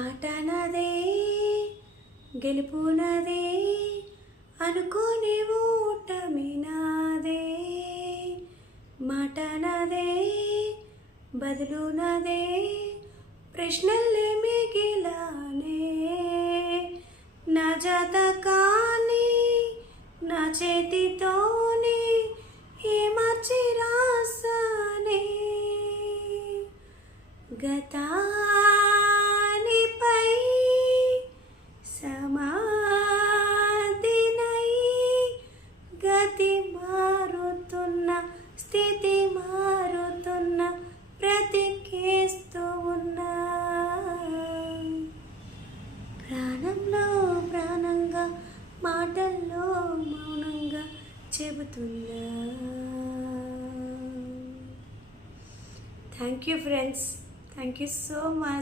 ఆట నాదే గెలుపు నాదే అనుకోని ఓటమి నాదే, మాట నాదే బదులు నాదే ప్రశ్నలే మిగిలానే. నా జాతకాన్ని నా చేతితోనే మార్చి రాసానే. గతానిపై సమాధినై గతి మారుతున్న స్థితి మారుతున్న బ్రతికేస్తూ ఉన్నా. ప్రాణంలో ప్రాణంగా మాటల్లో మౌనంగా చెబుతున్నా. Thank you friends, thank you so much.